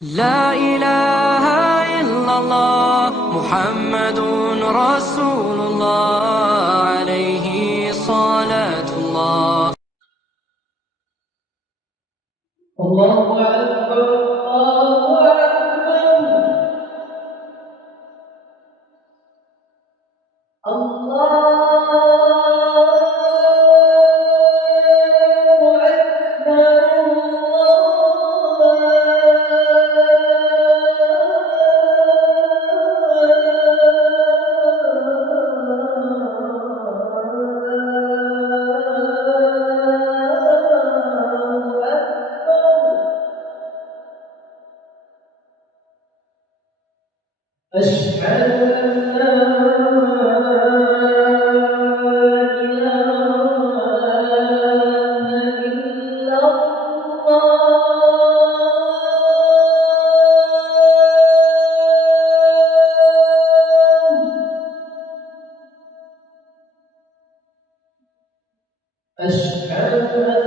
لا إله إلا الله محمد رسول الله عليه صلاة الله. الله أكبر الله أكبر الله أشهد أن لا إله إلا الله أشهد أن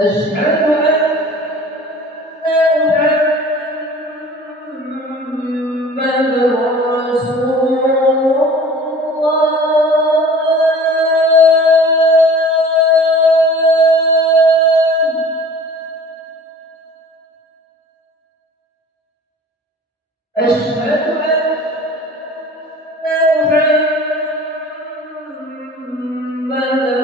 أشهد أن محمدًا رسول الله أشهد أن محمدًا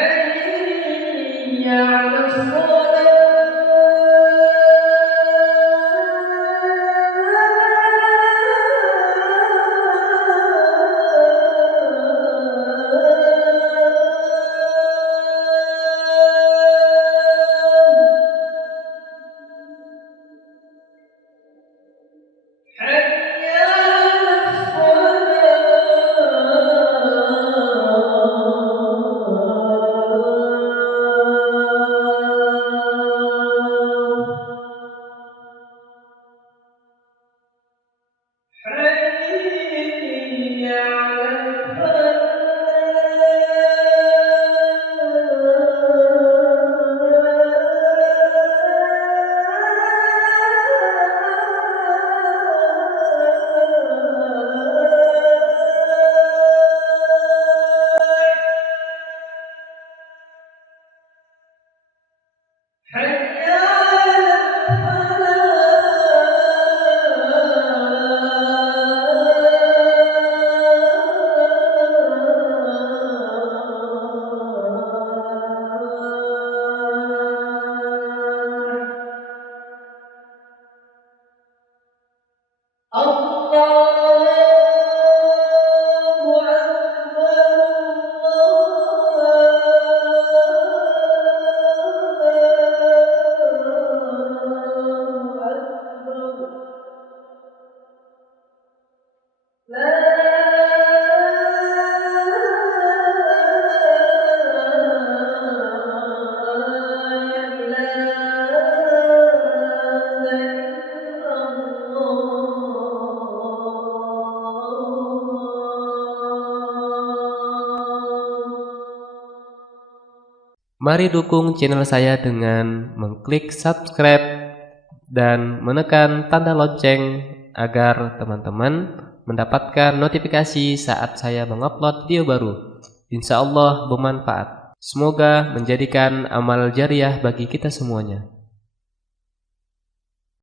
حي على Mari dukung channel saya dengan mengklik subscribe dan menekan tanda lonceng agar teman-teman mendapatkan notifikasi saat saya mengupload video baru. Insya Allah bermanfaat. Semoga menjadikan amal jariah bagi kita semuanya.